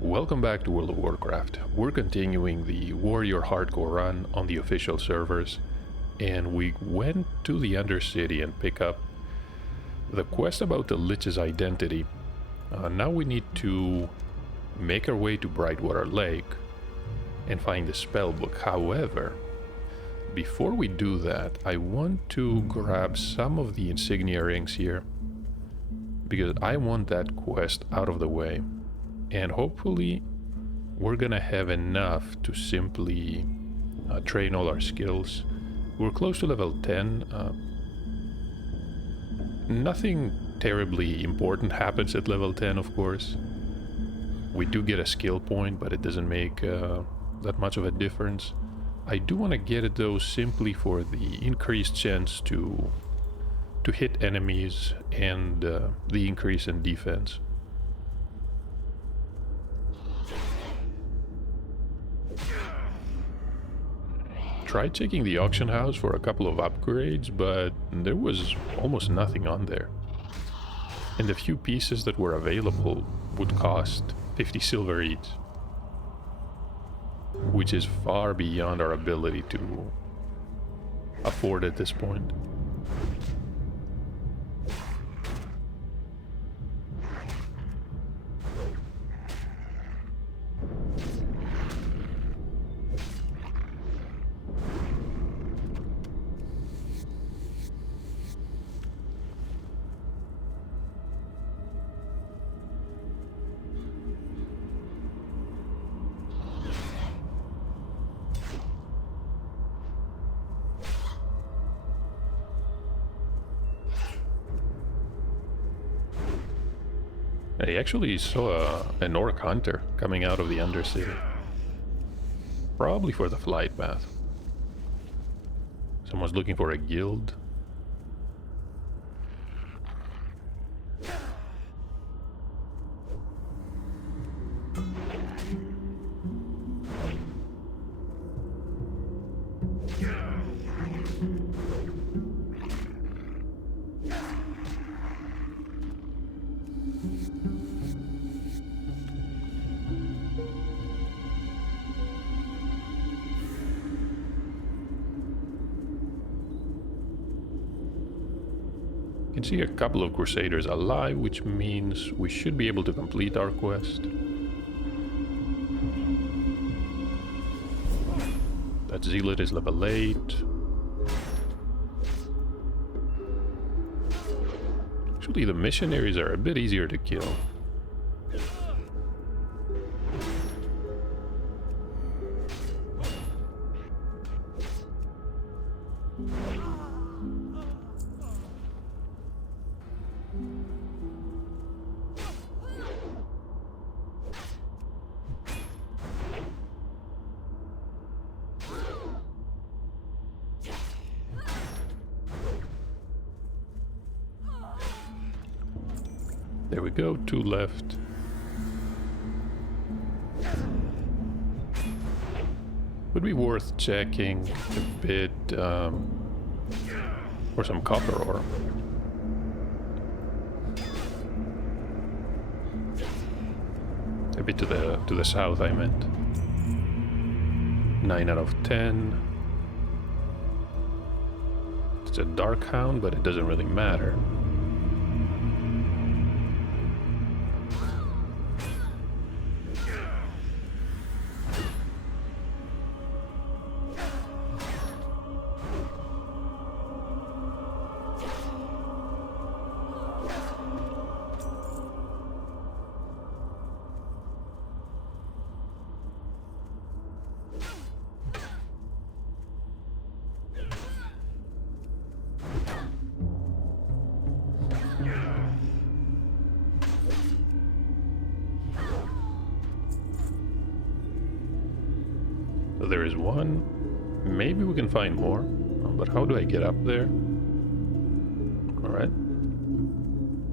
Welcome back to World of Warcraft. We're continuing the Warrior Hardcore run on the official servers, and we went to the Undercity and pick up the quest about the Lich's identity. Now we need to make our way to Brightwater Lake and find the spellbook. However, before we do that, I want to grab some of the insignia rings here, because I want that quest out of the way. And hopefully we're gonna have enough to simply train all our skills. We're close to level 10. Nothing terribly important happens at level 10, of course. We do get a skill point, but it doesn't make that much of a difference. I do want to get it though, simply for the increased chance to hit enemies and the increase in defense. Tried checking the auction house for a couple of upgrades, but there was almost nothing on there. And the few pieces that were available would cost 50 silver each, which is far beyond our ability to afford at this point. I actually saw an orc hunter coming out of the Undercity. Probably for the flight path. Someone's looking for a guild. Can see a couple of Crusaders alive, which means we should be able to complete our quest. That Zealot is level 8. Actually, the missionaries are a bit easier to kill. There we go, 2 left. Would be worth checking a bit for some copper ore. A bit to the south, I meant. 9 out of 10. It's a dark hound, but it doesn't really matter. So there is one. Maybe we can find more. But how do I get up there? Alright.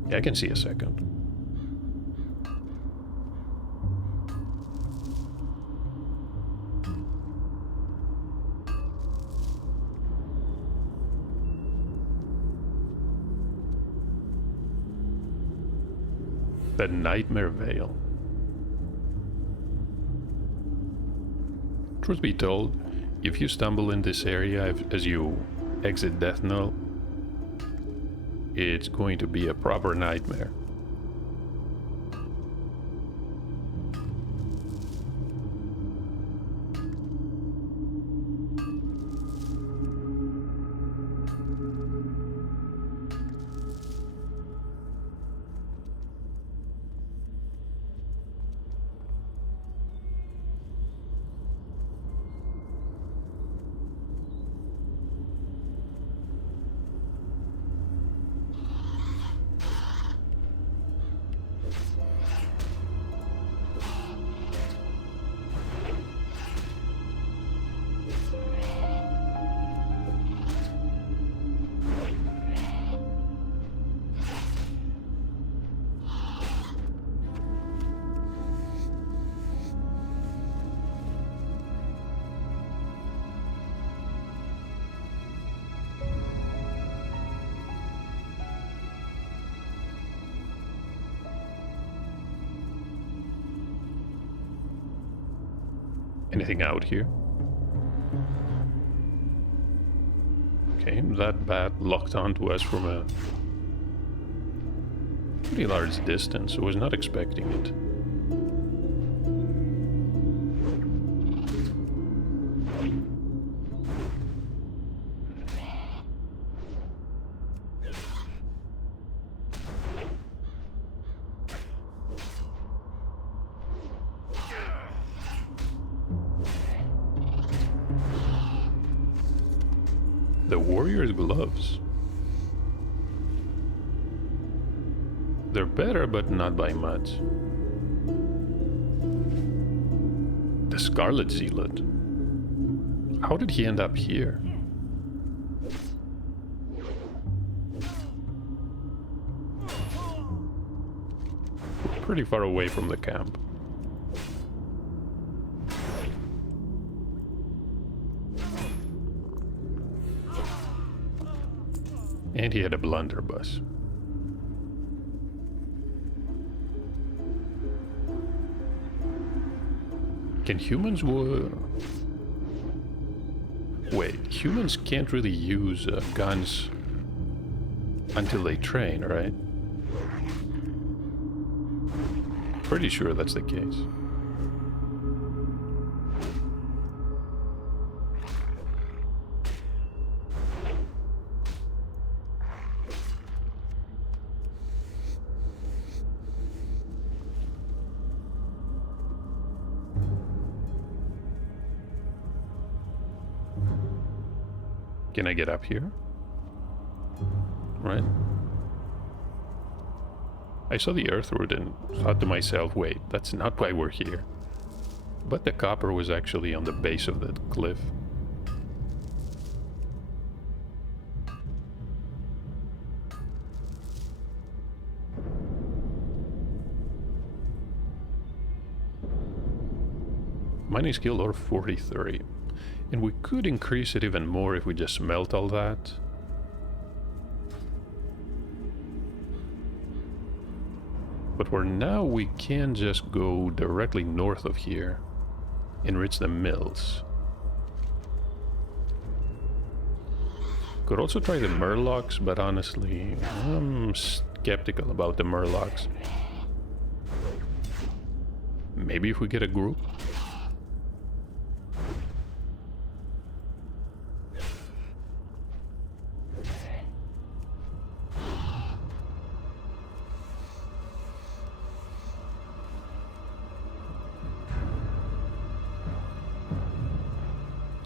Yeah, I can see a second. The Nightmare Veil. Truth be told, if you stumble in this area as you exit Death Null, it's going to be a proper nightmare. Anything out here? Okay, that bat locked onto us from a pretty large distance. I was not expecting it. The warrior's gloves. They're better, but not by much. The Scarlet Zealot. How did he end up here? We're pretty far away from the camp. And he had a blunderbuss. Can humans wait, humans can't really use guns until they train, right? Pretty sure that's the case. Can I get up here? Right. I saw the earthwood and thought to myself, wait, that's not why we're here. But the copper was actually on the base of that cliff. Mining skill or 43. And we could increase it even more if we just melt all that. But for now, we can just go directly north of here and reach the mills. Could also try the murlocs, but honestly, I'm skeptical about the murlocs. Maybe if we get a group?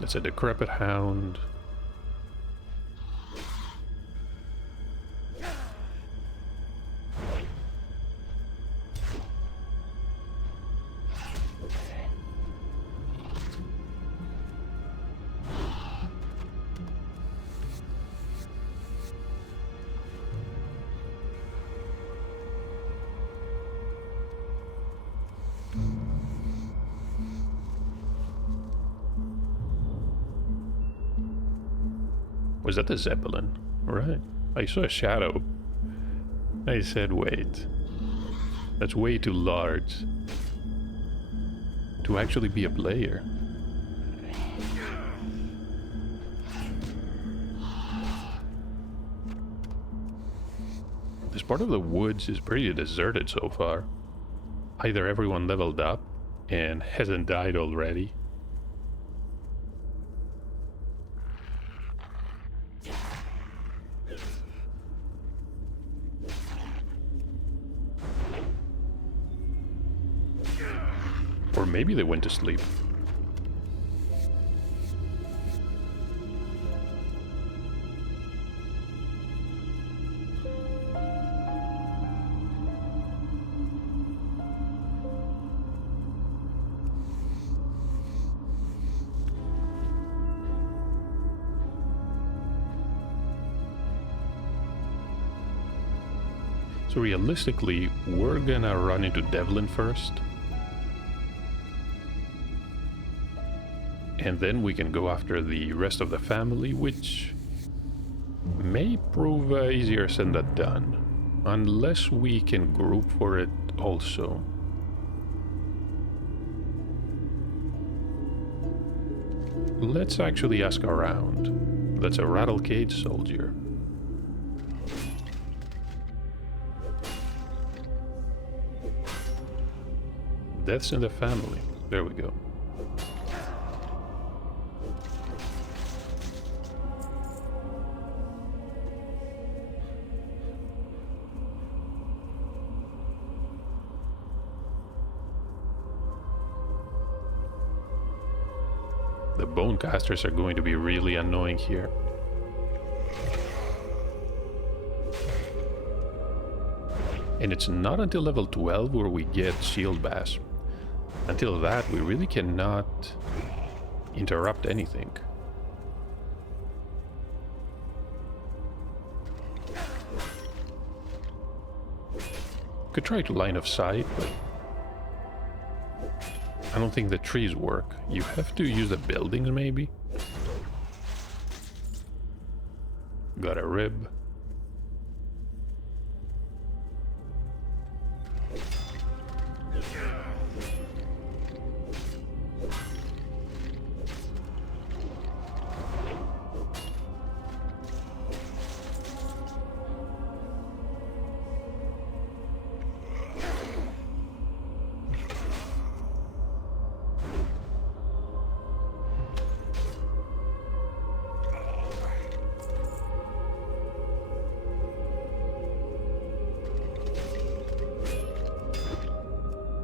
That's a decrepit hound. Was that the Zeppelin? Right. I saw a shadow. I said, wait. That's way too large to actually be a player. part of the woods is pretty deserted so far. Either everyone leveled up and hasn't died already. Or maybe they went to sleep. So realistically, we're gonna run into Devlin first. And then we can go after the rest of the family, which may prove easier said than done. Unless we can group for it also. Let's actually ask around. That's a Rattlecage soldier. Deaths in the family. There we go. The bonecasters are going to be really annoying here. And it's not until level 12 where we get Shield Bash. Until that, we really cannot interrupt anything. Could try to line of sight, but I don't think the trees work. You have to use the buildings, maybe? Got a rib.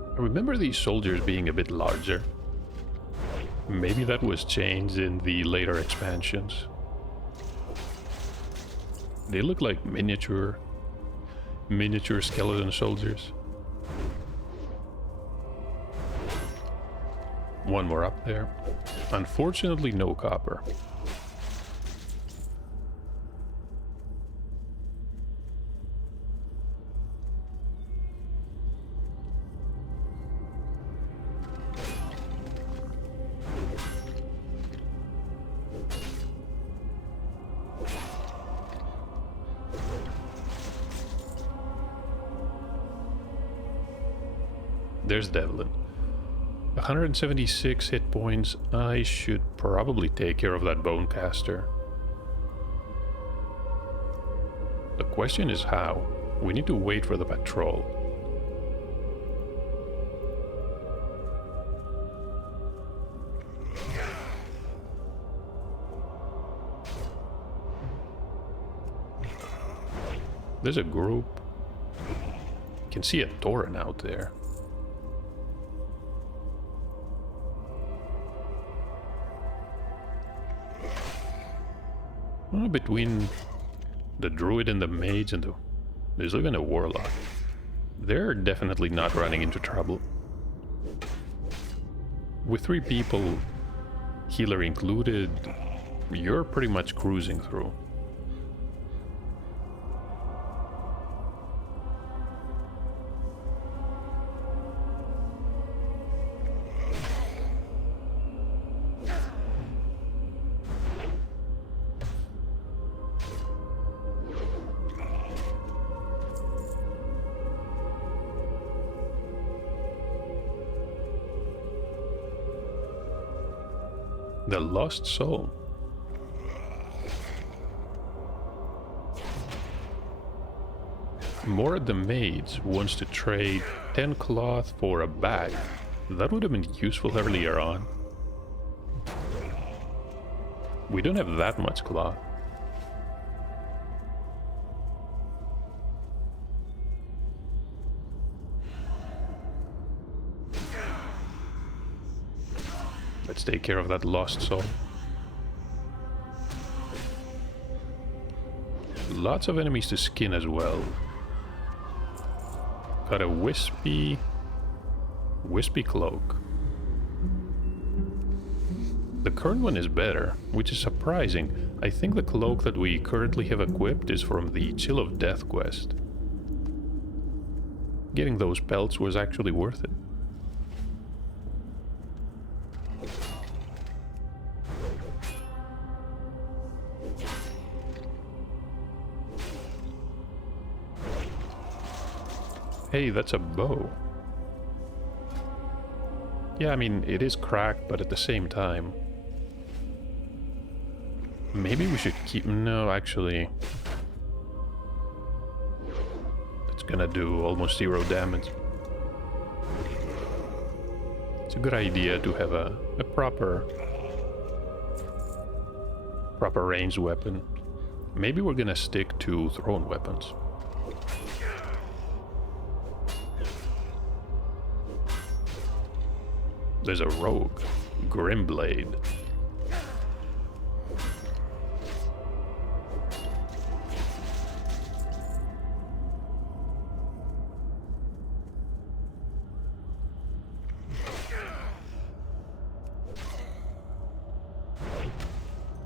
I remember these soldiers being a bit larger. Maybe that was changed in the later expansions. They look like miniature skeleton soldiers. One more up there. Unfortunately, no copper. There's Devlin. 176 hit points. I should probably take care of that bonecaster. The question is how. We need to wait for the patrol. There's a group. You can see a Tauren out there. Well, between the druid and the mage and there's even a warlock. They're definitely not running into trouble. With 3 people, healer included, you're pretty much cruising through. The lost soul. More of the maids wants to trade 10 cloth for a bag. That would have been useful earlier on. We don't have that much cloth. Let's take care of that lost soul. Lots of enemies to skin as well. Got a wispy cloak. The current one is better, which is surprising. I think the cloak that we currently have equipped is from the Chill of Death quest. Getting those pelts was actually worth it. Hey, that's a bow. Yeah, I mean, it is cracked, but at the same time... Maybe we should keep... No, actually... It's gonna do almost 0 damage. It's a good idea to have a proper ranged weapon. Maybe we're gonna stick to thrown weapons. There's a rogue, Grimblade.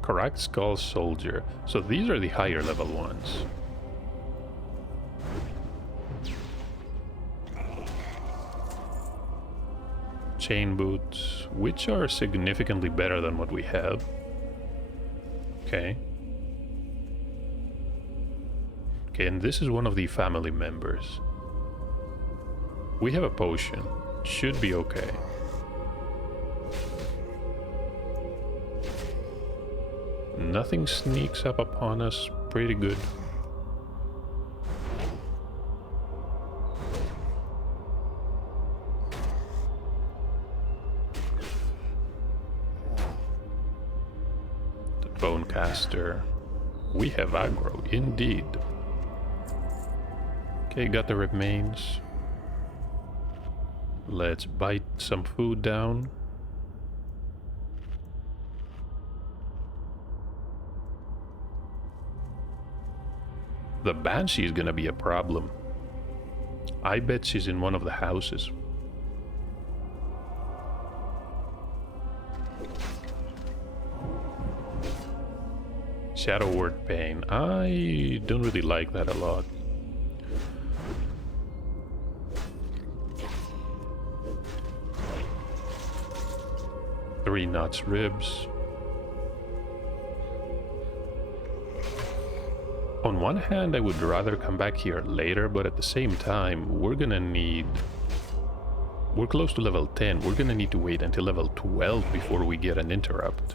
Correct Skull Soldier. So these are the higher level ones. Chain boots, which are significantly better than what we have. Okay. Okay, and this is one of the family members. We have a potion. Should be okay. Nothing sneaks up upon us. Pretty good. Bonecaster. We have aggro, indeed. Okay, got the remains. Let's bite some food down. The Banshee is gonna be a problem. I bet she's in one of the houses. Shadow Word Pain. I don't really like that a lot. Three Nuts Ribs. On one hand, I would rather come back here later, but at the same time, we're gonna need... We're close to level 10. We're gonna need to wait until level 12 before we get an interrupt.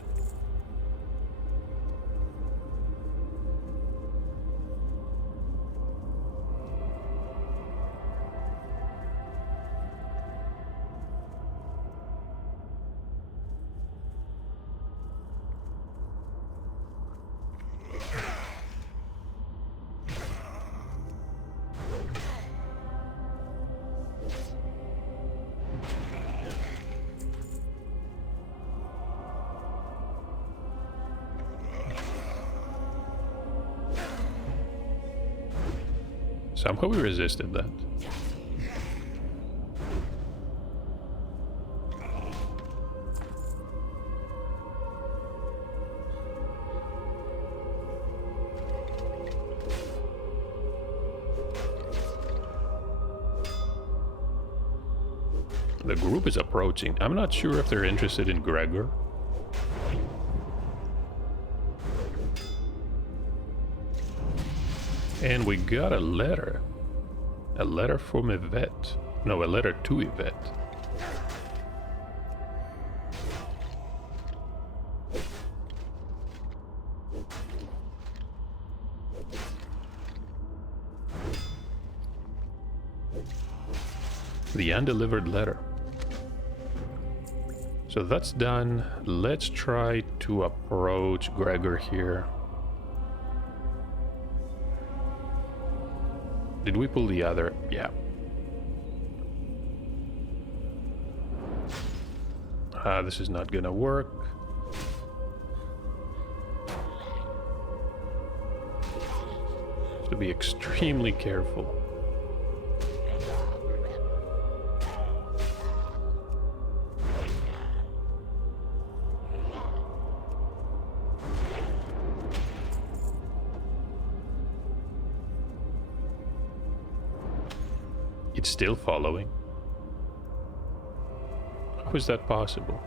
Somehow we resisted that. The group is approaching. I'm not sure if they're interested in Gregor. And we got a letter. A letter from Yvette. No, a letter to Yvette. The undelivered letter. So that's done. Let's try to approach Gregor here. Did we pull the other? Yeah. This is not gonna work. Have to be extremely careful. It's still following. How is that possible?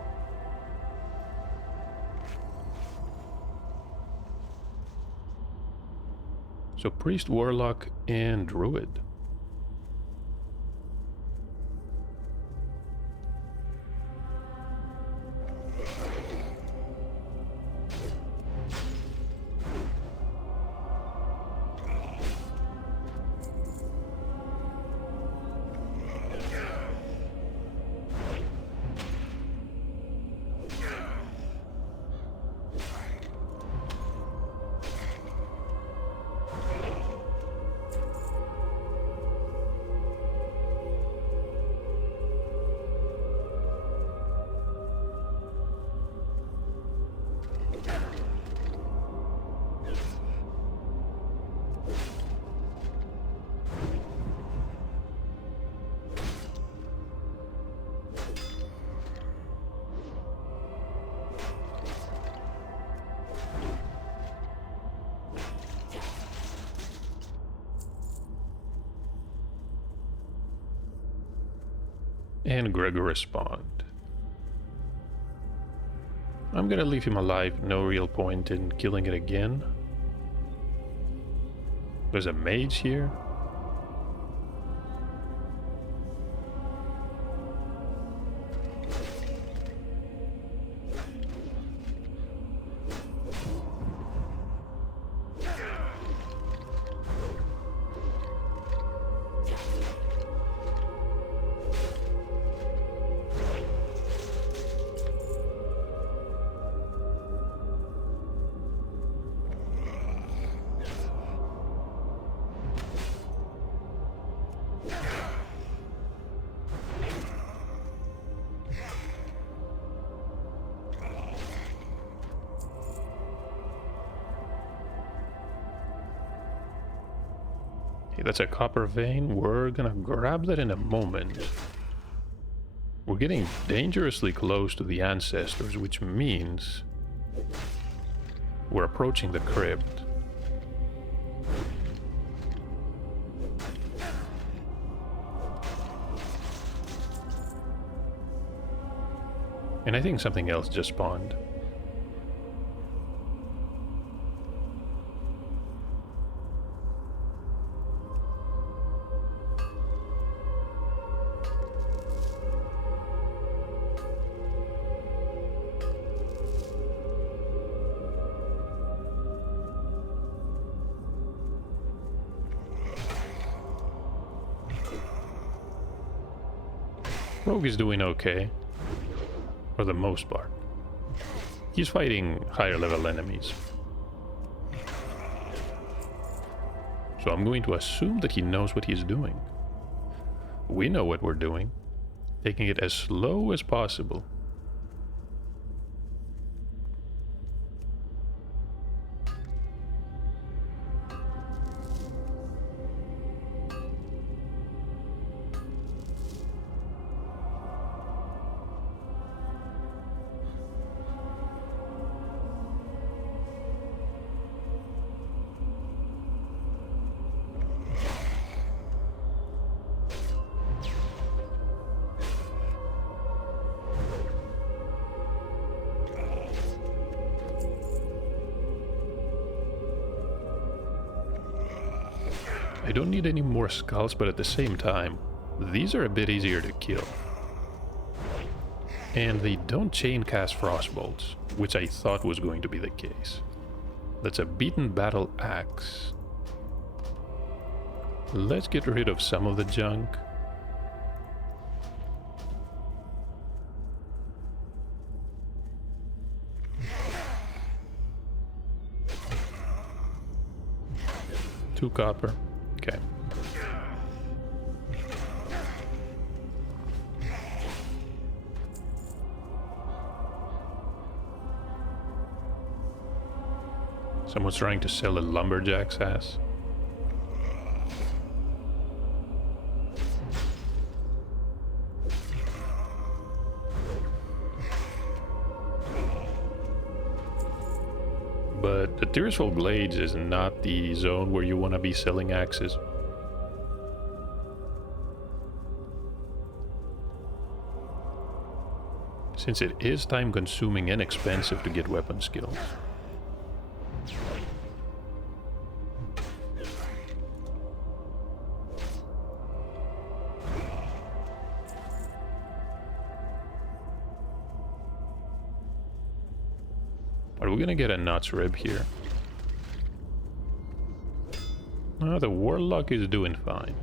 So priest, warlock, and druid. And Gregor respond. I'm gonna leave him alive, no real point in killing it again. There's a mage here. That's a copper vein. We're gonna grab that in a moment. We're getting dangerously close to the ancestors, which means we're approaching the crypt. And I think something else just spawned. Rogue is doing okay, for the most part. He's fighting higher level enemies. So I'm going to assume that he knows what he's doing. We know what we're doing, taking it as slow as possible. I don't need any more skulls, but at the same time, these are a bit easier to kill. And they don't chain cast frostbolts, which I thought was going to be the case. That's a beaten battle axe. Let's get rid of some of the junk. 2 copper. Okay. Someone's trying to sell a lumberjack's ass. But the Tearsful Glades is not the zone where you want to be selling axes. Since it is time consuming and expensive to get weapon skills. Are we gonna get a nuts rib here? Oh, the warlock is doing fine.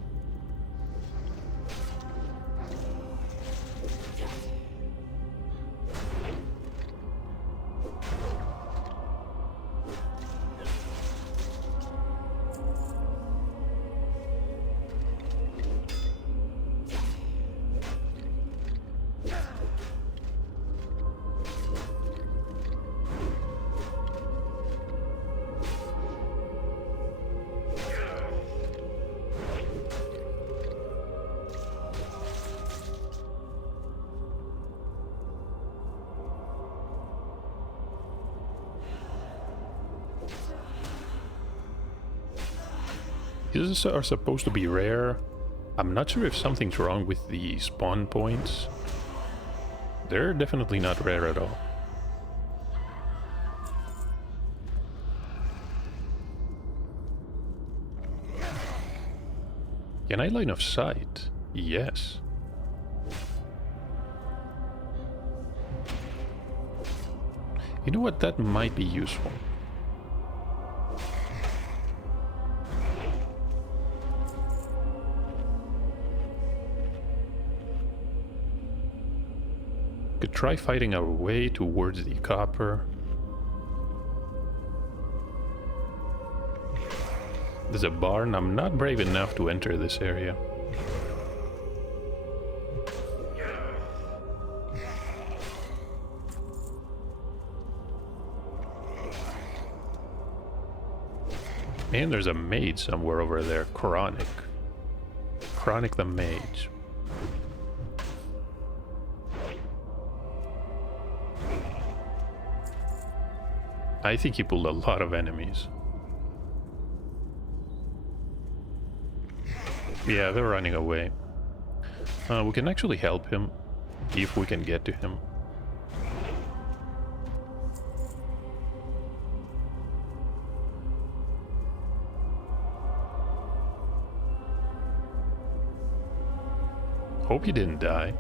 These are supposed to be rare. I'm not sure if something's wrong with the spawn points. They're definitely not rare at all. Can I line of sight? Yes. You know what? That might be useful. Could try fighting our way towards the copper. There's a barn. I'm not brave enough to enter this area. And there's a mage somewhere over there. Chronic. Chronic the mage. I think he pulled a lot of enemies. Yeah, they're running away. We can actually help him, if we can get to him. Hope he didn't die.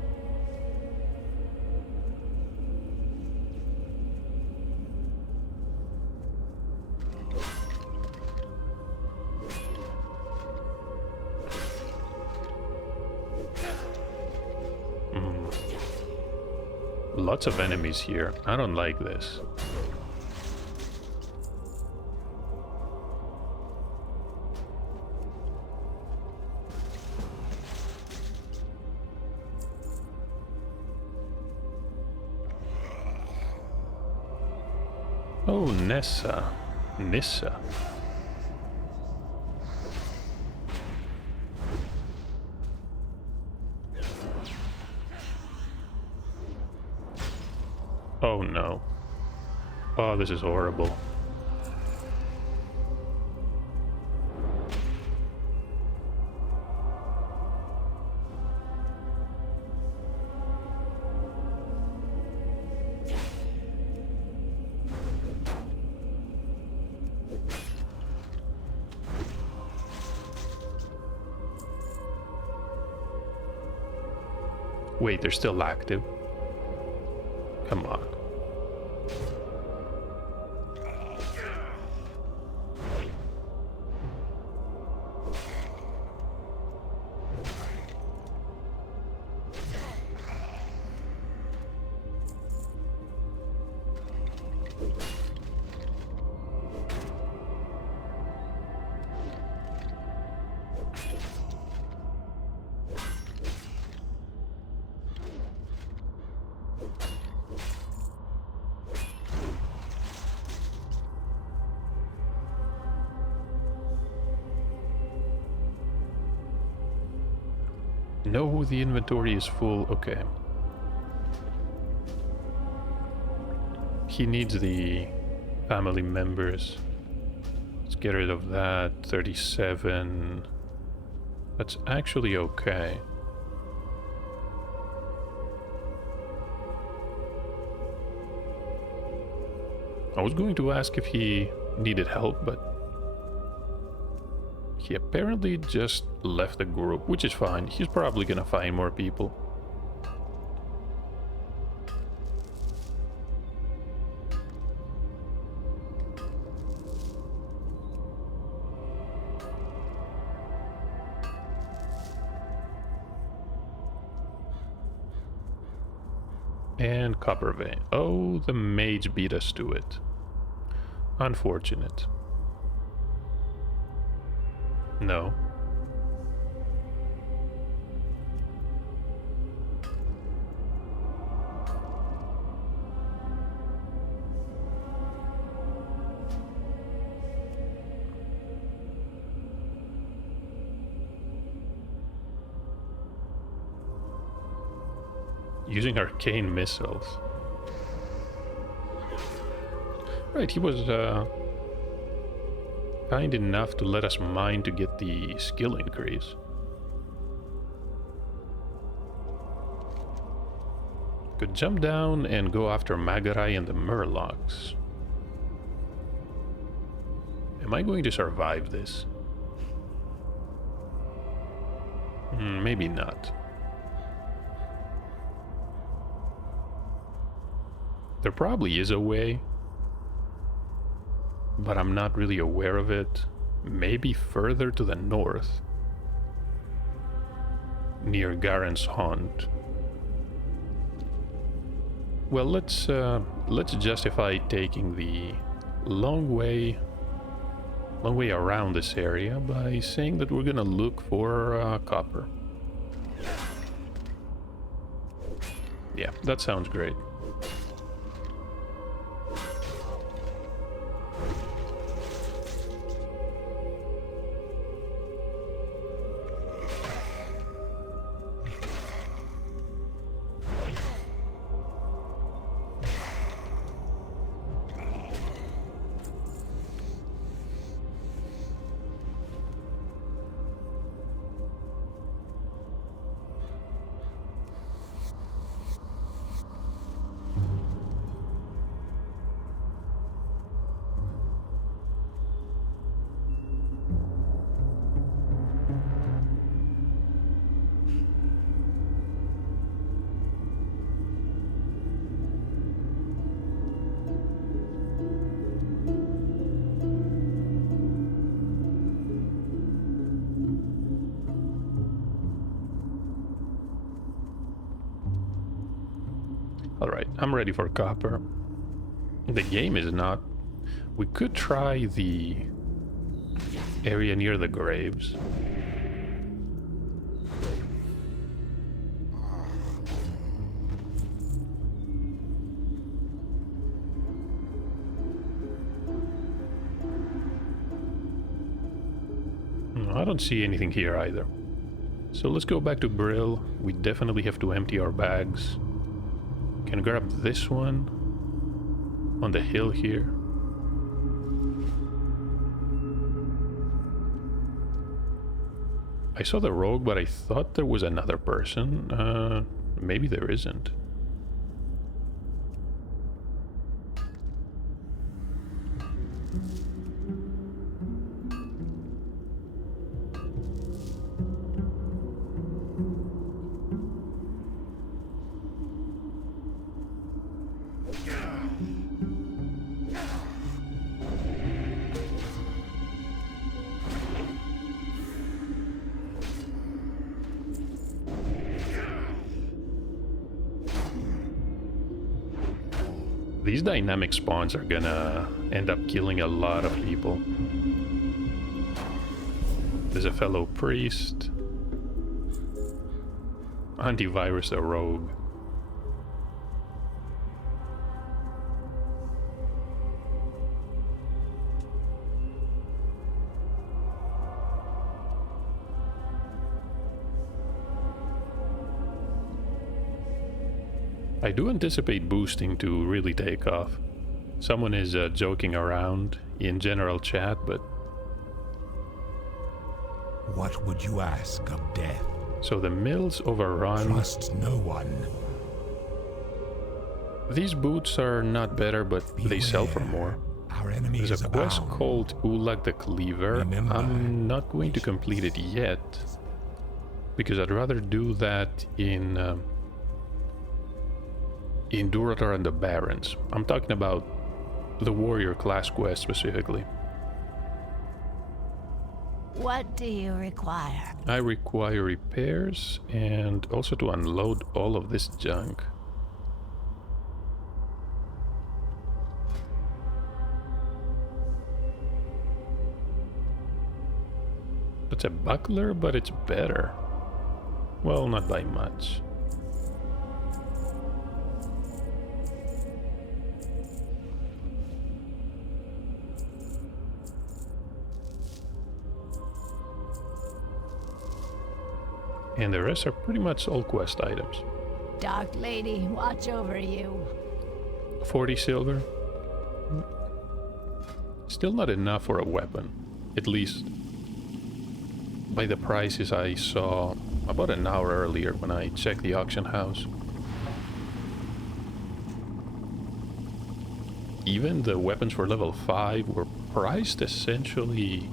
Lots of enemies here. I don't like this. Oh, Nissa. Oh no. Oh, this is horrible. Wait, they're still active? Come on. No, the inventory is full. Okay. He needs the family members. Let's get rid of that. 37. That's actually okay. I was going to ask if he needed help, but he apparently just left the group, which is fine. He's probably gonna find more people. And copper vein. Oh, the mage beat us to it. Unfortunate. No. Using arcane missiles. Right, he was kind enough to let us mine to get the skill increase. Could jump down and go after Magarai and the Murlocs. Am I going to survive this? Maybe not. There probably is a way, but I'm not really aware of it. Maybe further to the north, near Garen's Haunt. Well, let's justify taking the long way around this area by saying that we're gonna look for copper. Yeah, that sounds great. Alright, I'm ready for copper. The game is not. We could try the area near the graves. No, I don't see anything here either. So let's go back to Brill. We definitely have to empty our bags. Can grab this one on the hill here. I saw the rogue, but I thought there was another person. Maybe there isn't. These dynamic spawns are gonna end up killing a lot of people. There's a fellow priest. Antivirus a rogue. I do anticipate boosting to really take off. Someone is joking around in general chat, but... What would you ask of death? So the mill's overrun. Trust no one. These boots are not better, but they sell for more. Our enemy There's is a quest abound. called Ulag the Cleaver. Remember, I'm not going to complete it yet, because I'd rather do that in Duratar and the Barrens. I'm talking about the warrior class quest specifically. What do you require? I require repairs and also to unload all of this junk. It's a buckler, but it's better. Well, not by much. And the rest are pretty much all quest items. Dark Lady, watch over you. 40 silver. Still not enough for a weapon. At least by the prices I saw about an hour earlier when I checked the auction house. Even the weapons for level 5 were priced essentially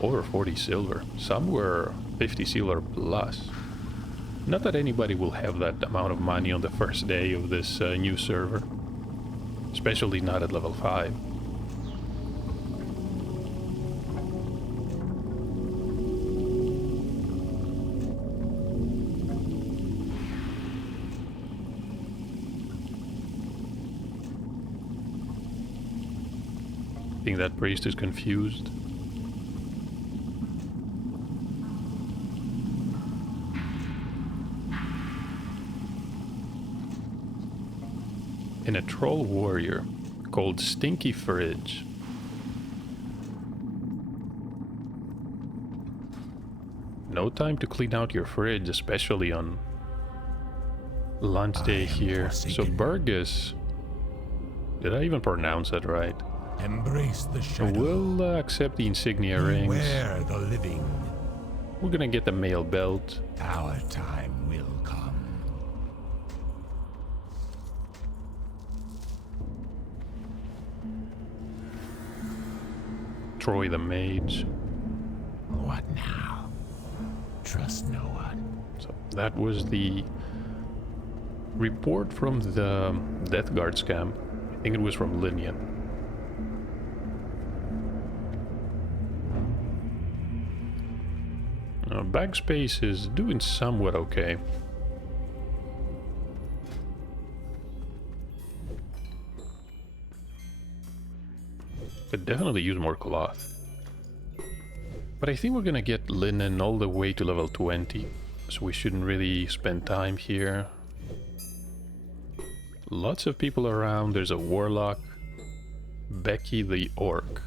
over 40 silver. Some were 50 silver plus. Not that anybody will have that amount of money on the first day of this new server. Especially not at level 5. I think that priest is confused. And a troll warrior called Stinky Fridge. No time to clean out your fridge, especially on lunch day here. So Burgess, did I even pronounce that right? Embrace the shadow. We'll accept the insignia rings. Beware the living. We're gonna get the mail belt. Our time will come. Troy the mage. What now? Trust no one. So that was the report from the Death Guards camp. I think it was from Linian. Backspace is doing somewhat okay. Could definitely use more cloth. But I think we're gonna get linen all the way to level 20, so we shouldn't really spend time here. Lots of people around. There's a warlock. Becky the orc.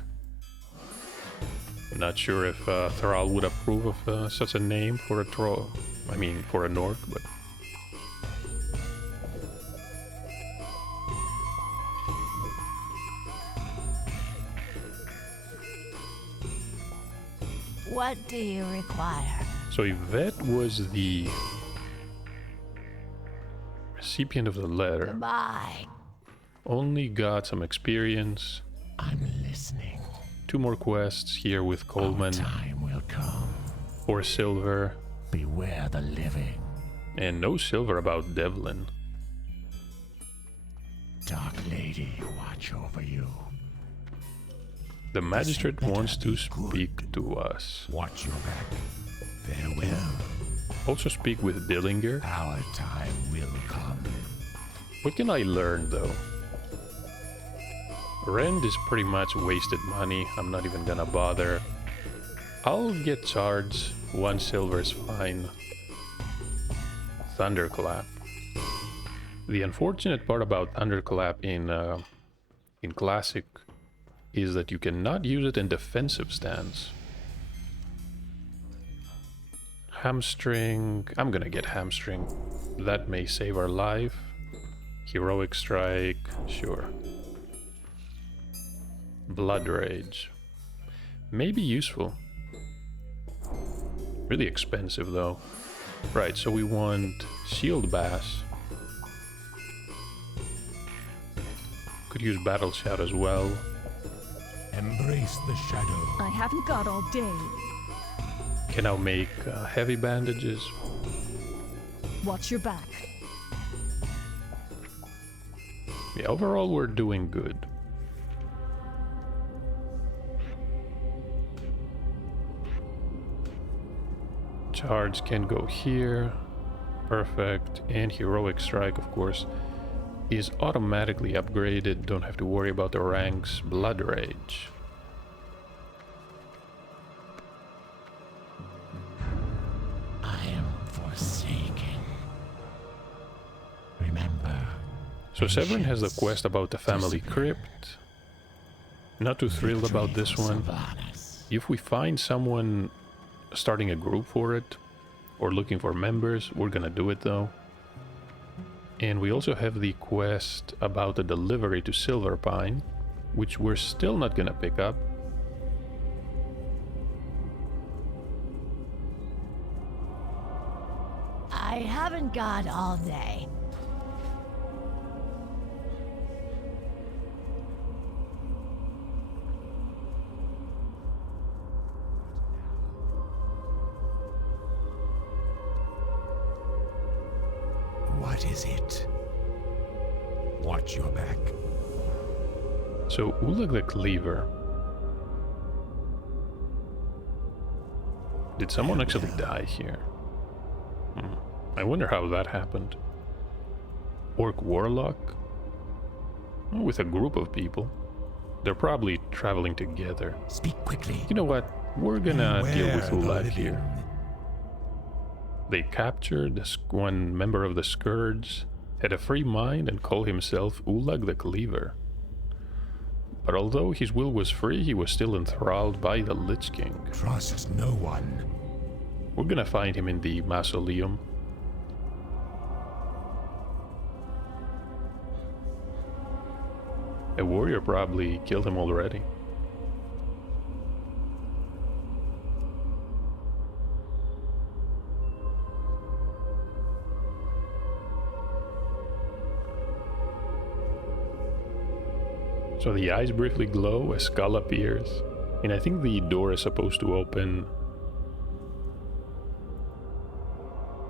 Not sure if Thrall would approve of such a name for a troll. I mean, for an orc, but... What do you require? So Yvette was the recipient of the letter. Goodbye. Only got some experience. I'm listening. 2 more quests here with Coleman. Our time will come. 4 silver. Beware the living. And no silver about Devlin. Dark Lady, watch over you. The magistrate better wants to be speak good. to us. Watch your back. Farewell. Also speak with Dillinger. Our time will come. What can I learn though? Rend is pretty much wasted money. I'm not even gonna bother. I'll get charged. 1 silver is fine. Thunderclap. The unfortunate part about Thunderclap in Classic is that you cannot use it in defensive stance. Hamstring. I'm gonna get hamstring. That may save our life. Heroic Strike, sure. Blood Rage. May be useful. Really expensive though. Right, so we want Shield Bass. Could use Battle Shout as well. Embrace the shadow. I haven't got all day. Can now make heavy bandages. Watch your back. Yeah, overall we're doing good. Charge can go here. Perfect. And Heroic Strike, of course, is automatically upgraded. Don't have to worry about the ranks. Blood Rage. I am forsaken. Remember. So Severin has the patience, quest about the family crypt. Not too thrilled about this one. Sylvanas. If we find someone starting a group for it, or looking for members, we're gonna do it though. And we also have the quest about the delivery to Silverpine, which we're still not gonna pick up. I haven't got all day. What is it? Watch your back. So Ulag the Cleaver. Did someone actually die here? I wonder how that happened. Orc Warlock? Oh, with a group of people. They're probably traveling together. Speak quickly. You know what? We're gonna deal with Beware the Ulag living. here. They captured this one member of the Scourge, had a free mind and called himself Ulag the Cleaver. But although his will was free, he was still enthralled by the Lich King. Trust no one. We're gonna find him in the mausoleum. A warrior probably killed him already. So the eyes briefly glow, a skull appears, and I think the door is supposed to open.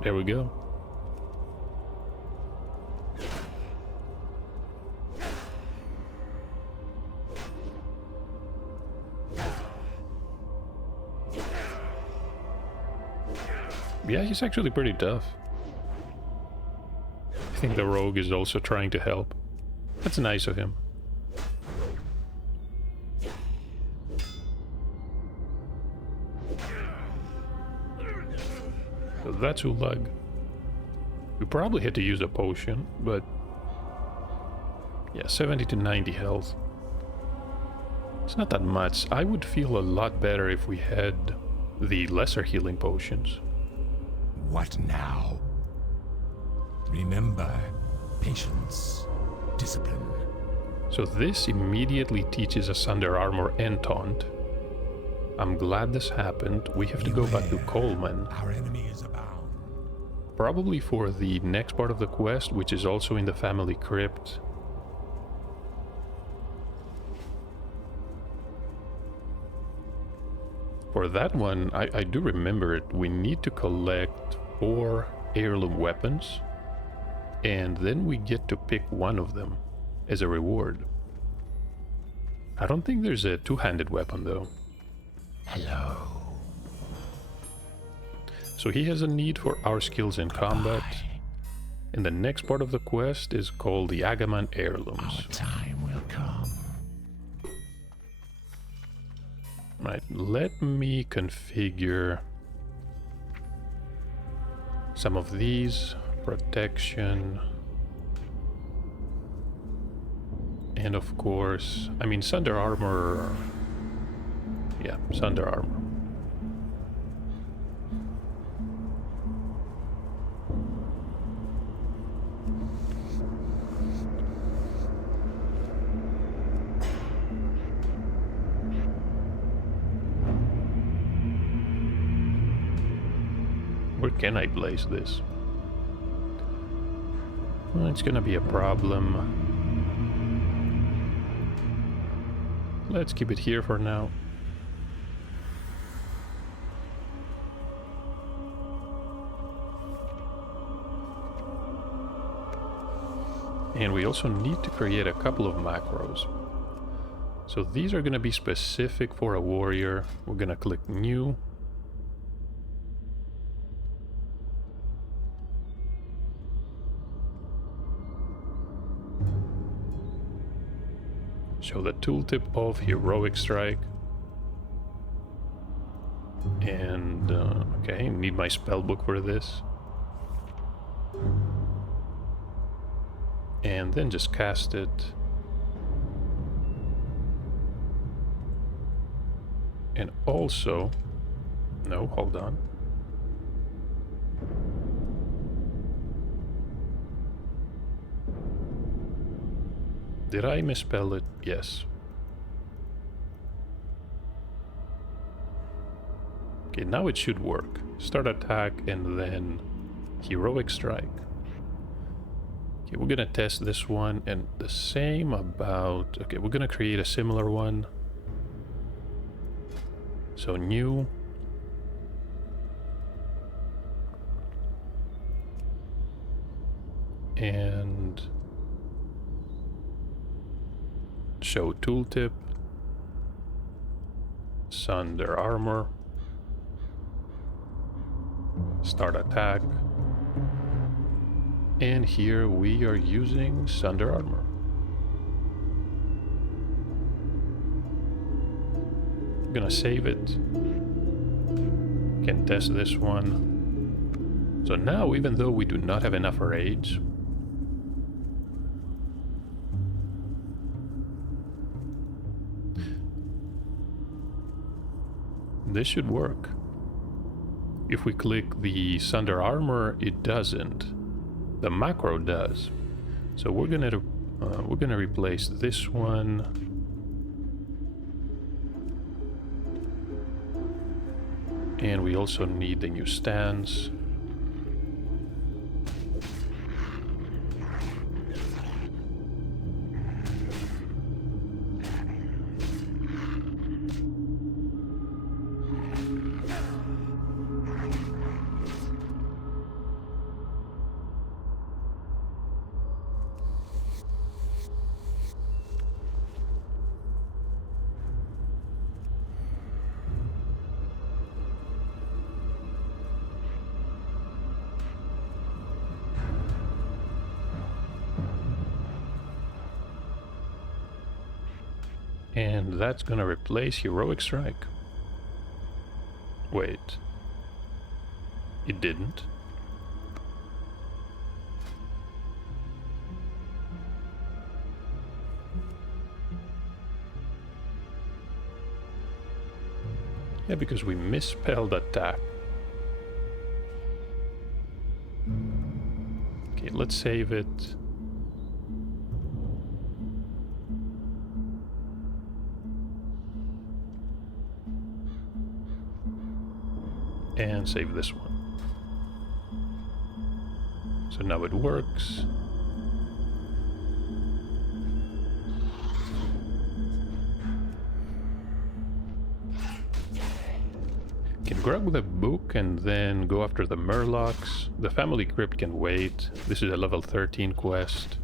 There we go. Yeah, he's actually pretty tough. I think the rogue is also trying to help. That's nice of him. So that's Ulag. We probably had to use a potion, but yeah, 70 to 90 health. It's not that much. I would feel a lot better if we had the lesser healing potions. What now? Remember, patience, discipline. So this immediately teaches us Under Armor and Taunt. I'm glad this happened. We have to go back to Beware. Coleman. Our enemy is abound. Probably for the next part of the quest, which is also in the family crypt. For that one, I do remember it. We need to collect 4 heirloom weapons, and then we get to pick one of them as a reward. I don't think there's a two-handed weapon though. Hello. So he has a need for our skills in combat. And the next part of the quest is called the Agamant Heirlooms. Our time will come. Right, let me configure some of these. Protection. And of course, I mean, Sunder Armor. Yeah, Sunder Armor. can I place this? Well, it's gonna be a problem. Let's keep it here for now. And we also need to create a couple of macros. So these are going to be specific for a warrior. We're going to click New. Show the tooltip of Heroic Strike. And, okay, need my spellbook for this. And then just cast it. And also... No, hold on. Did I misspell it? Yes. Okay, now it should work. Start attack and then Heroic Strike. Okay, we're gonna test this one and the same about... Okay, we're gonna create a similar one. So New. And show tooltip. Sunder Armor. Start attack. And here we are using Sunder Armor. I'm gonna save it. Can test this one. So now, even though we do not have enough rage, this should work. If we click the Sunder Armor, it doesn't. The macro does. So we're gonna replace this one. And we also need the new stance. And that's gonna replace Heroic Strike. Wait. It didn't. Yeah, because we misspelled attack. Okay, let's save it. And save this one. So now it works. Can grab the book and then go after the Murlocs. The family crypt can wait. This is a level 13 quest.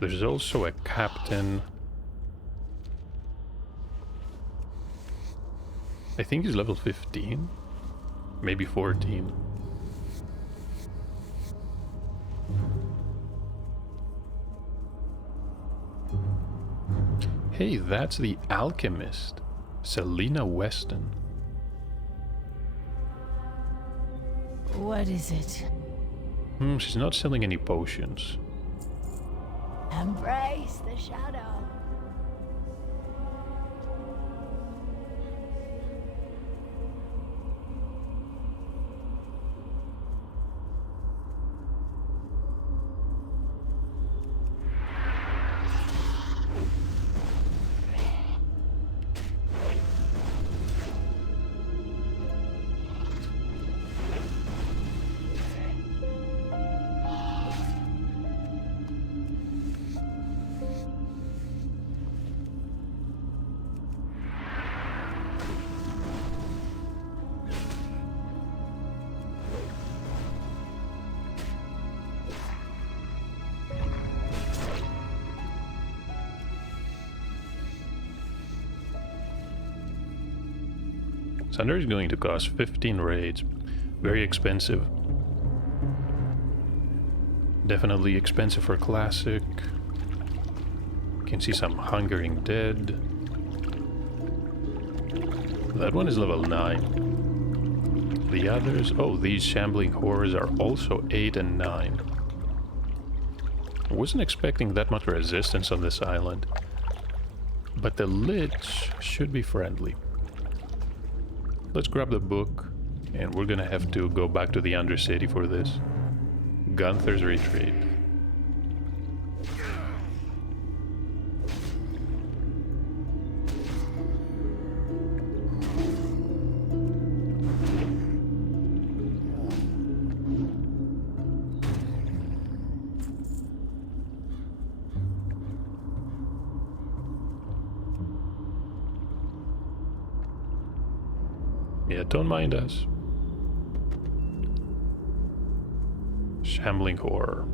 There's also a captain. I think he's level 15. Maybe 14. Hey, that's the alchemist, Selena Weston. What is it? She's not selling any potions. Embrace the shadow. Sunder is going to cost 15 raids. Very expensive. Definitely expensive for classic. You can see some Hungering Dead. That one is level 9. The others... oh, these Shambling Horrors are also 8 and 9. I wasn't expecting that much resistance on this island. But the Lich should be friendly. Let's grab the book, and we're gonna have to go back to the Undercity for this. Gunther's Retreat. Yeah, don't mind us. Shambling Horror.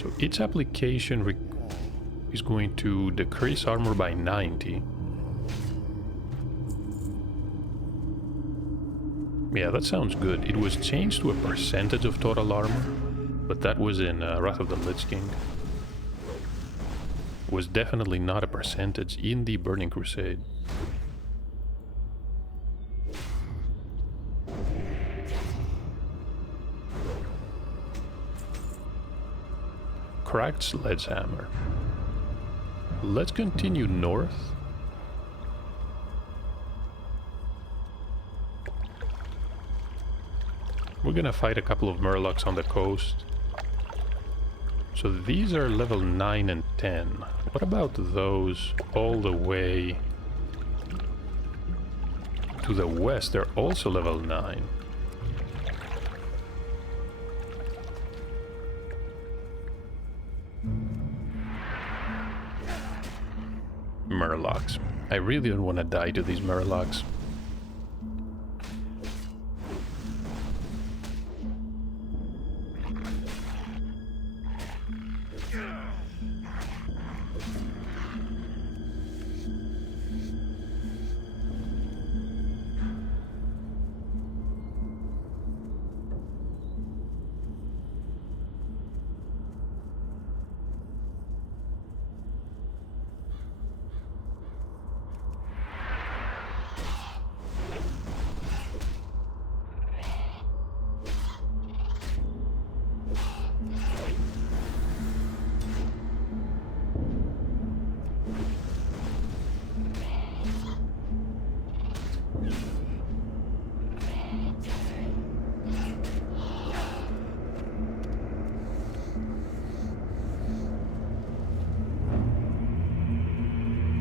So its application is going to decrease armor by 90. Yeah, that sounds good. It was changed to a percentage of total armor, but that was in Wrath of the Lich King. Was definitely not a percentage in the Burning Crusade. Cracked Sledgehammer. Let's continue north. We're gonna fight a couple of Murlocs on the coast. So these are level 9 and 10. What about those all the way to the west? They're also level 9. Murlocs. I really don't want to die to these Murlocs.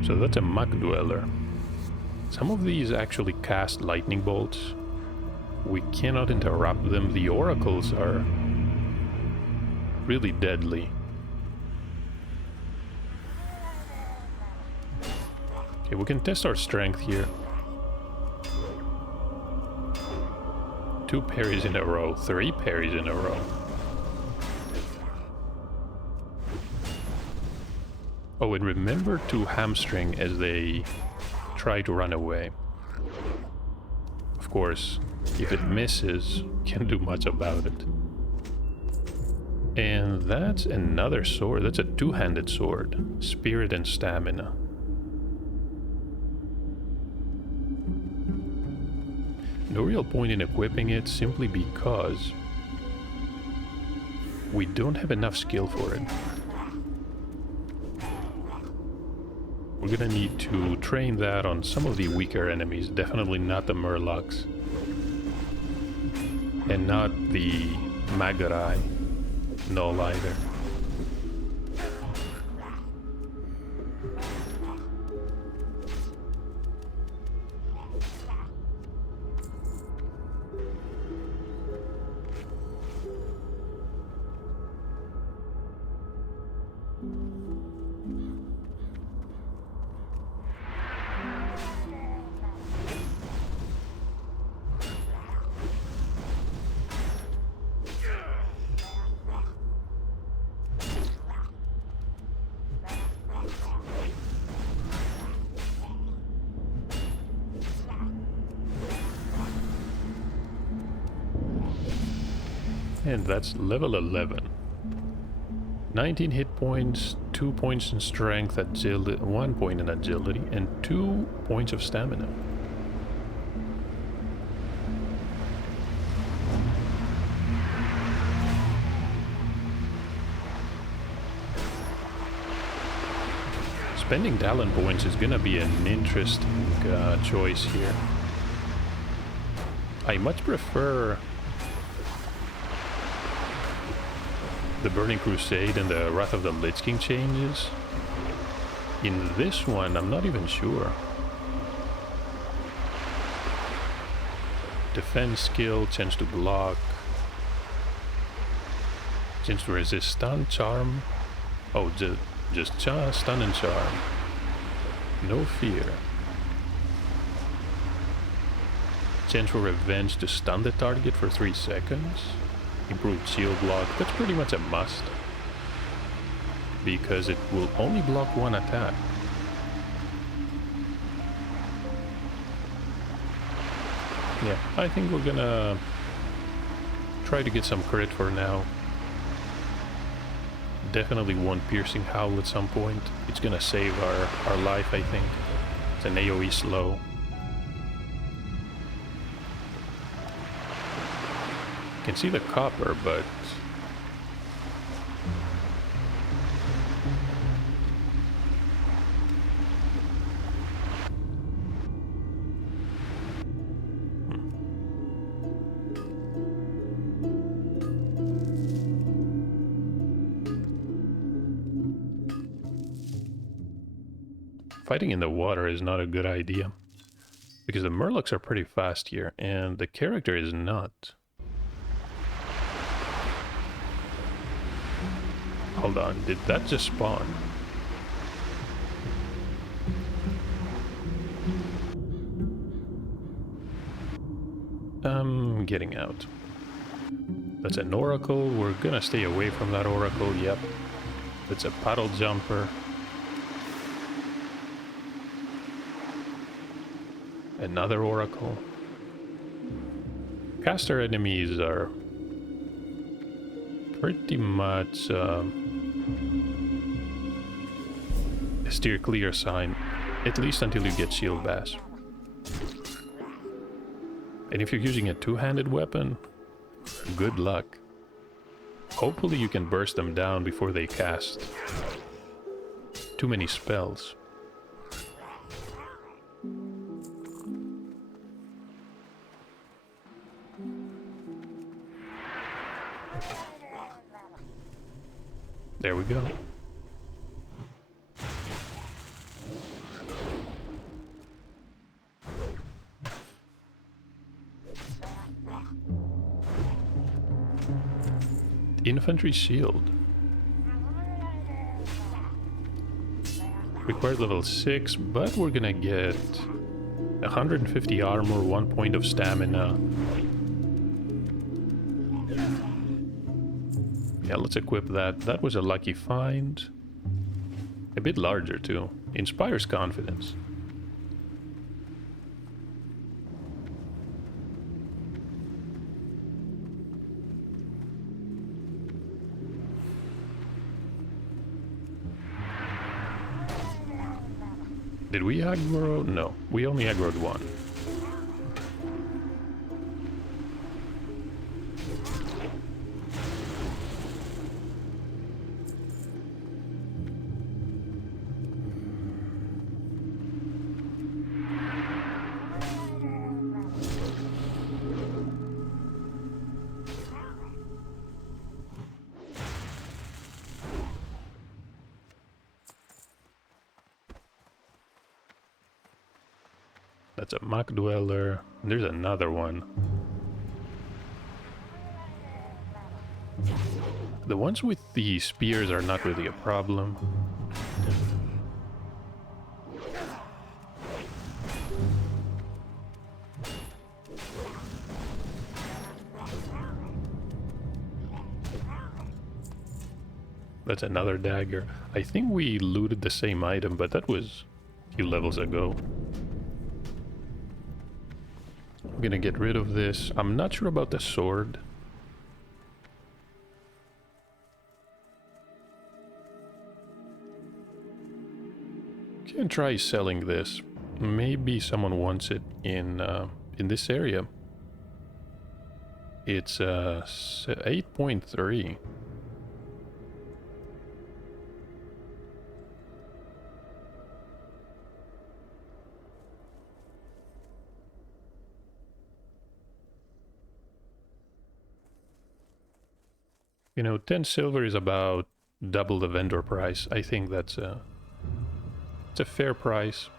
So that's a Muck Dweller. Some of these actually cast lightning bolts. We cannot interrupt them. The oracles are really deadly. Okay, we can test our strength here. 2 parries in a row, 3 parries in a row. Oh, and remember to hamstring as they try to run away. Of course, if it misses, can't do much about it. And that's another sword. That's a 2-handed sword. Spirit and Stamina. No real point in equipping it simply because we don't have enough skill for it. We're gonna need to train that on some of the weaker enemies, definitely not the Murlocs. And not the Magarai. No, either. And that's level 11. 19 hit points, 2 points in strength, agility, 1 point in agility, and 2 points of stamina. Spending talent points is gonna be an interesting choice here. I much prefer the Burning Crusade and the Wrath of the Lich King changes. In this one, I'm not even sure. Defense skill, chance to block, chance to resist stun, charm. Oh, just stun and charm. No fear. Chance for revenge to stun the target for 3 seconds. Improved shield block. That's pretty much a must, because it will only block 1 attack. Yeah, I think we're gonna try to get some crit for now. Definitely one piercing howl at some point. It's gonna save our life, I think. It's an AoE slow. Can see the copper, but fighting in the water is not a good idea, because the Murlocs are pretty fast here, and the character is not. Hold on, did that just spawn? I'm getting out. That's an oracle. We're gonna stay away from that oracle. Yep. That's a puddle jumper. Another oracle. Caster enemies are pretty much a steer clear sign, at least until you get shield bash. And if you're using a two-handed weapon, good luck. Hopefully you can burst them down before they cast too many spells. There we go. Infantry shield. Required level 6, but we're gonna get 150 armor, 1 point of stamina. Yeah, let's equip that. That was a lucky find. A bit larger too. Inspires confidence. Did we aggro? No, we only aggroed one. That's a Mach Dweller. There's another one. The ones with the spears are not really a problem. That's another dagger. I think we looted the same item, but that was a few levels ago. I'm gonna get rid of this. I'm not sure about the sword. can try selling this. Maybe someone wants it in this area. It's 8.3. You know, 10 silver is about double the vendor price. I think it's a fair price.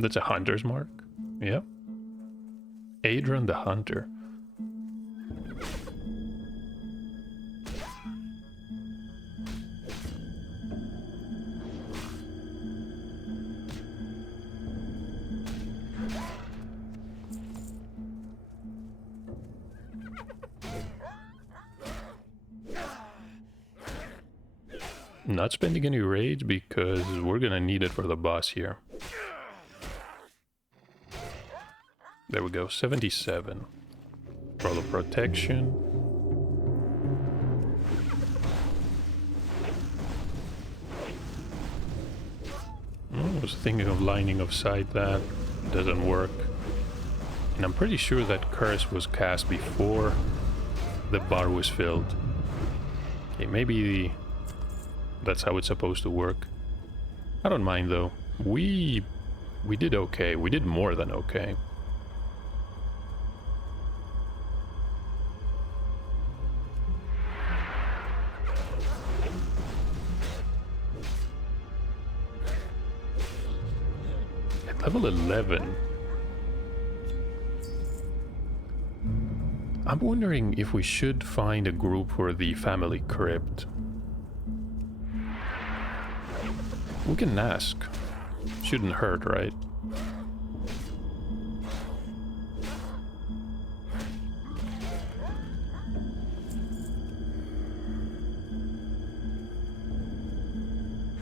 That's a hunter's mark. Yep. Adrian the Hunter. Not spending any rage because we're gonna need it for the boss here. There we go, 77. Roll of protection. I was thinking of lining of sight that. Doesn't work. And I'm pretty sure that curse was cast before the bar was filled. Okay, maybe that's how it's supposed to work. I don't mind though. We did okay. We did more than okay. Level 11. I'm wondering if we should find a group for the family crypt. We can ask. Shouldn't hurt, right?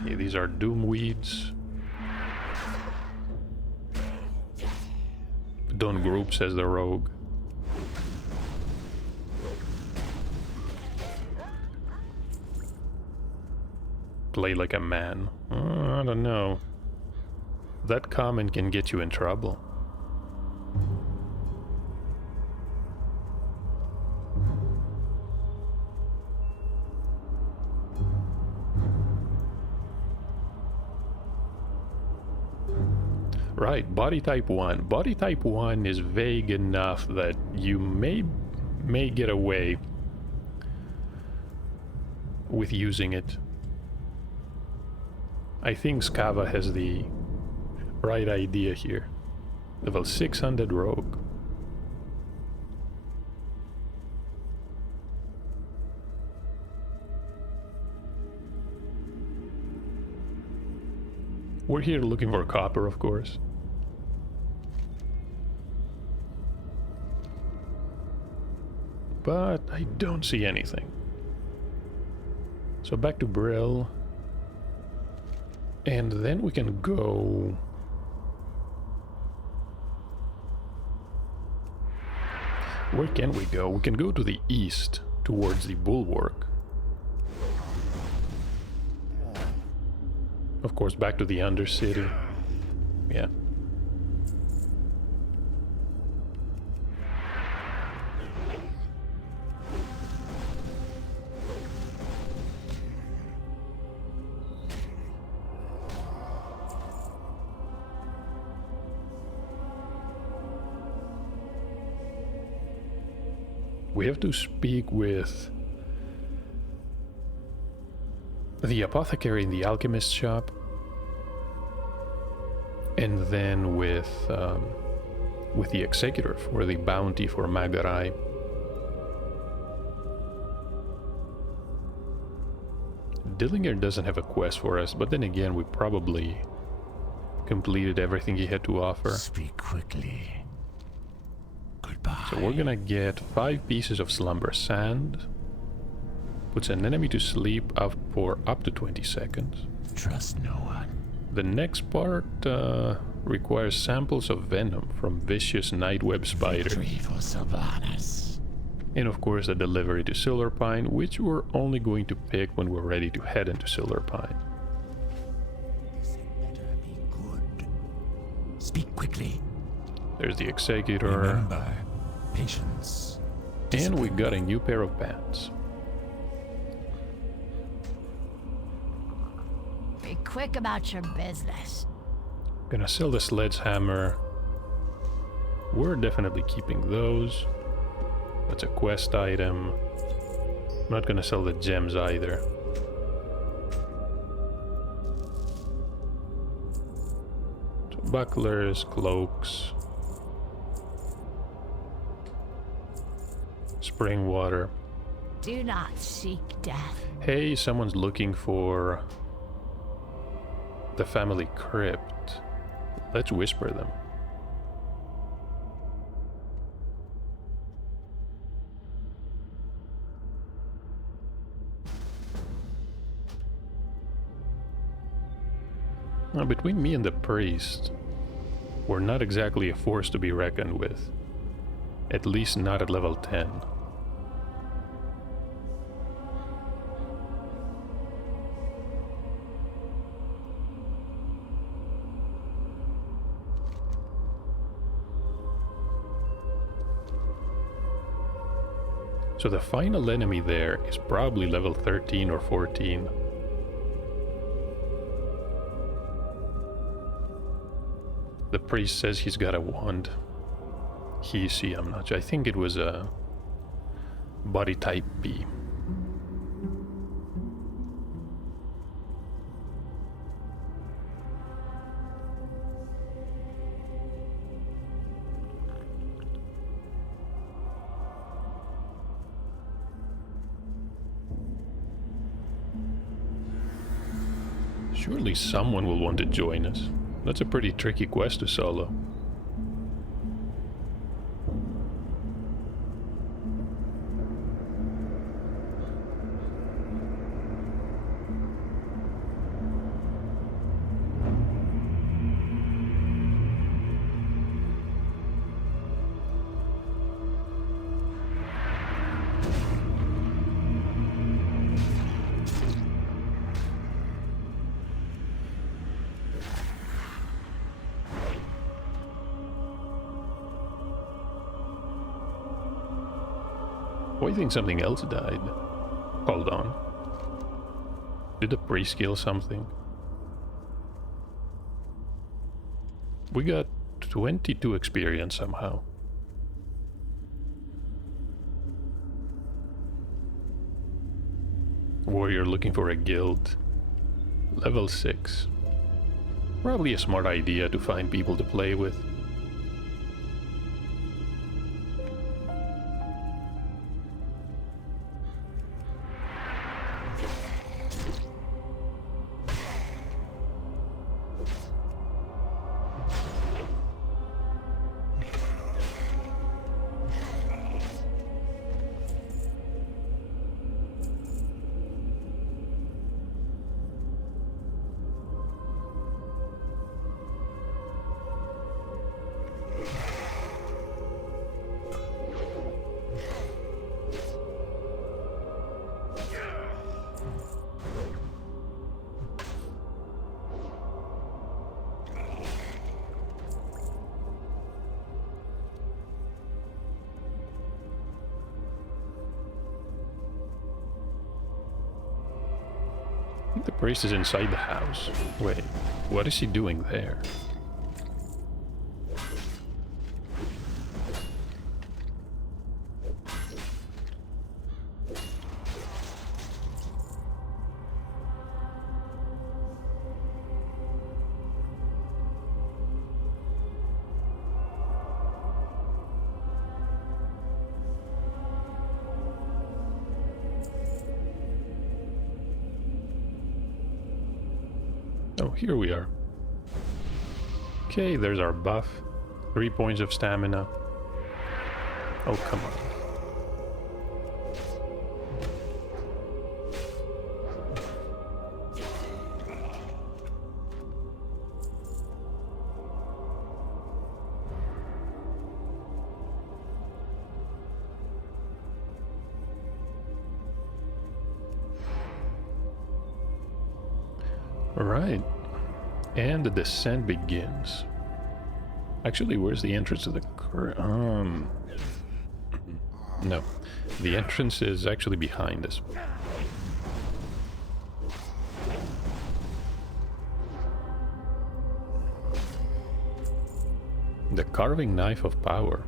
Okay, these are doom weeds. Don't group, says the rogue. Play like a man. I don't know. That comment can get you in trouble. Right, body type 1. Body type 1 is vague enough that you may get away with using it. I think Skava has the right idea here. Level 600 rogue. We're here looking for copper, of course. But I don't see anything. So back to Brill. And then we can go... Where can we go? We can go to the east, towards the bulwark. Of course, back to the Undercity. Yeah. We have to speak with the apothecary in the alchemist shop, and then with the executor for the bounty for Magarai. Dillinger doesn't have a quest for us, but then again, we probably completed everything he had to offer. Speak quickly. Goodbye. So we're gonna get 5 pieces of slumber sand. Puts an enemy to sleep for up to 20 seconds. Trust no one. The next part requires samples of venom from vicious nightweb spiders. Victory for Sylvanas. And of course the delivery to Silverpine, which we're only going to pick when we're ready to head into Silverpine. This had better be good. Speak quickly. There's the Executor. Remember, patience. And we got a new pair of pants. Be quick about your business. Gonna sell the sledgehammer. We're definitely keeping those. That's a quest item. I'm not gonna sell the gems either. So bucklers, cloaks, spring water. Do not seek death. Hey, someone's looking for the family crypt. Let's whisper them. Now, between me and the priest, we're not exactly a force to be reckoned with. At least not at level 10. So the final enemy there is probably level 13 or 14. The priest says he's got a wand. I'm not sure. I think it was a body type B. Surely someone will want to join us. That's a pretty tricky quest to solo. Oh, I think something else died. Hold on. Did the priest kill something? We got 22 experience somehow. Warrior looking for a guild. Level 6. Probably a smart idea to find people to play with. I think the priest is inside the house. Wait, what is he doing there? Oh, here we are. Okay, there's our buff. 3 points of stamina. Oh, come on. Alright. And the descent begins. Actually, where's the entrance to the no. The entrance is actually behind us. The carving knife of power.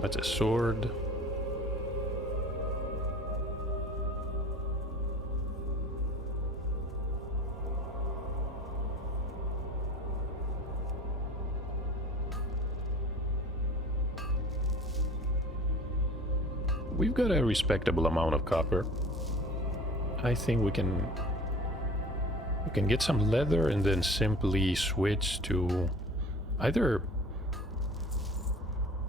That's a sword. We've got a respectable amount of copper. I think we can get some leather and then simply switch to either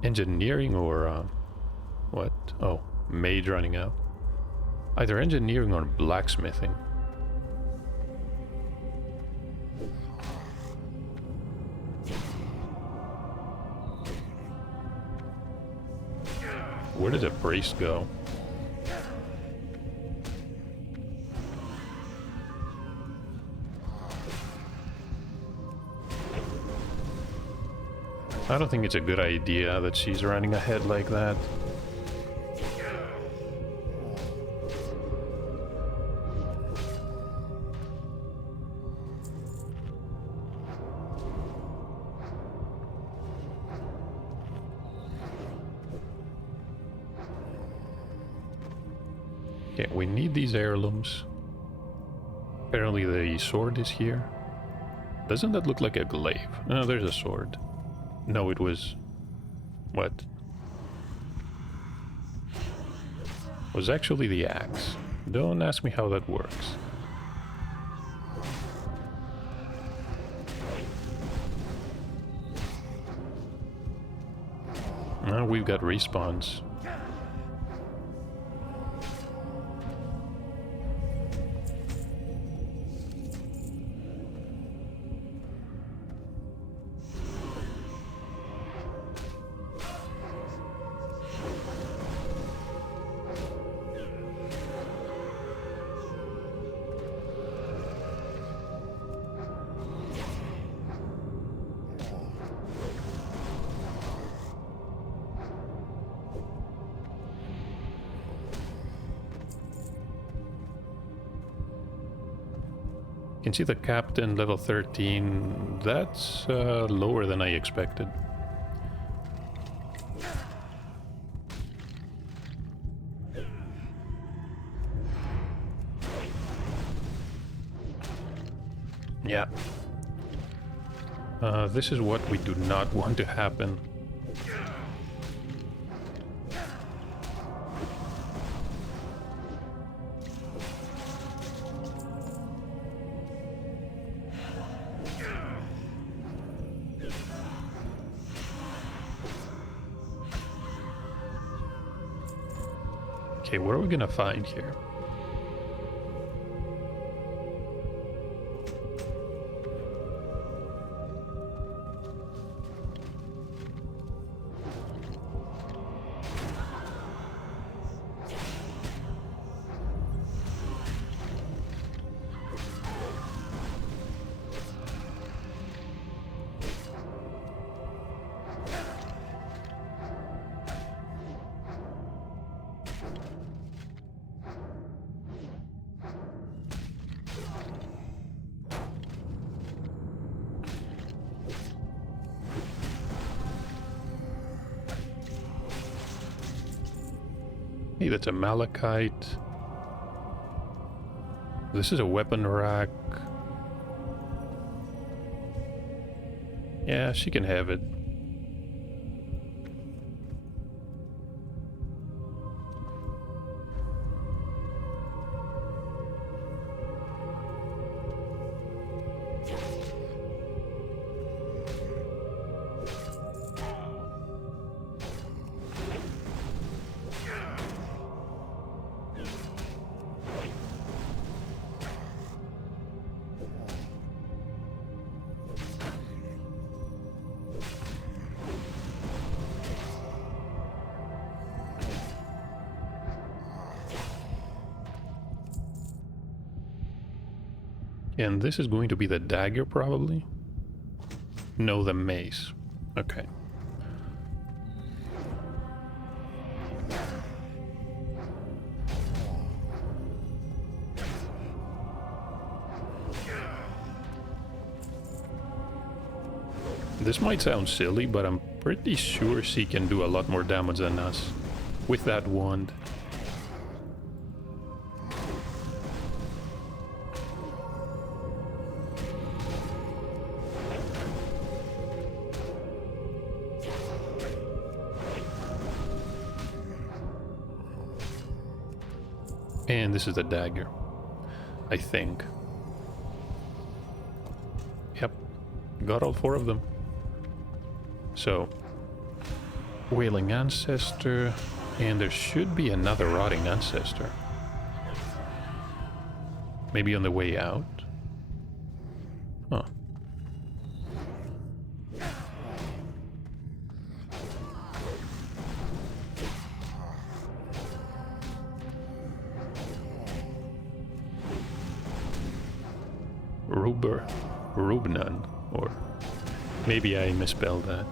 engineering or what? Oh, mage running out. Either engineering or blacksmithing. Where did the priest go? I don't think it's a good idea that she's running ahead like that. Okay, we need these heirlooms. Apparently the sword is here. Doesn't that look like a glaive? No, there's a sword. No, it was... what? It was actually the axe. Don't ask me how that works. Now we've got respawns. You can see the captain, level 13. That's lower than I expected. Yeah. This is what we do not want to happen. Okay, what are we gonna find here? Hey, that's a malachite. This is a weapon rack. Yeah, she can have it. And this is going to be the dagger, probably? No, the mace. Okay. This might sound silly, but I'm pretty sure she can do a lot more damage than us with that wand. And this is the dagger, I think. Yep, got all 4 of them. So, Wailing Ancestor, and there should be another Rotting Ancestor. Maybe on the way out? Huh. Rubnan, or maybe I misspelled that.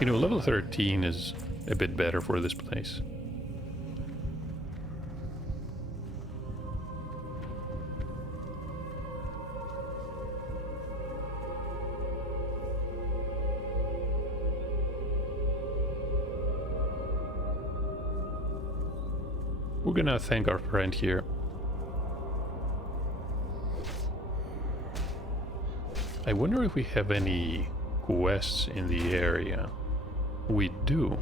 You know, level 13 is a bit better for this place. We're gonna thank our friend here. I wonder if we have any quests in the area. We do.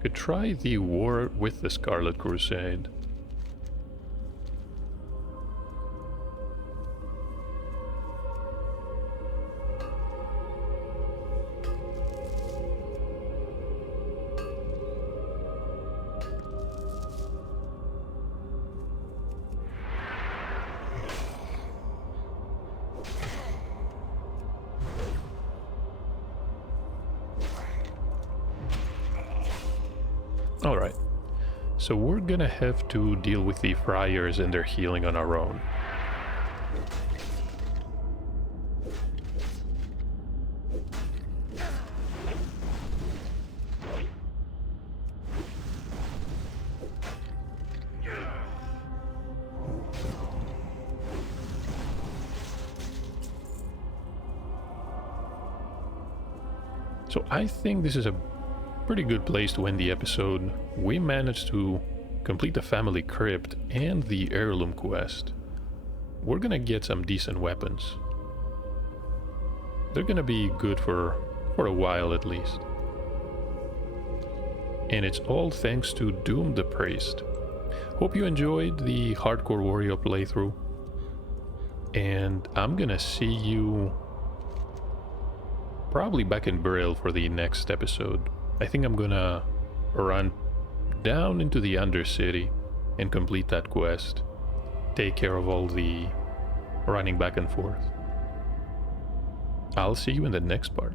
Could try the war with the Scarlet Crusade. Alright, so we're gonna have to deal with the friars and their healing on our own. So I think this is a pretty good place to end the episode. We managed to complete the family crypt and the heirloom quest. We're gonna get some decent weapons. They're gonna be good for a while at least. And it's all thanks to Doom the Priest. Hope you enjoyed the Hardcore Warrior playthrough. And I'm gonna see you probably back in Brill for the next episode. I think I'm gonna run down into the Undercity and complete that quest. Take care of all the running back and forth. I'll see you in the next part.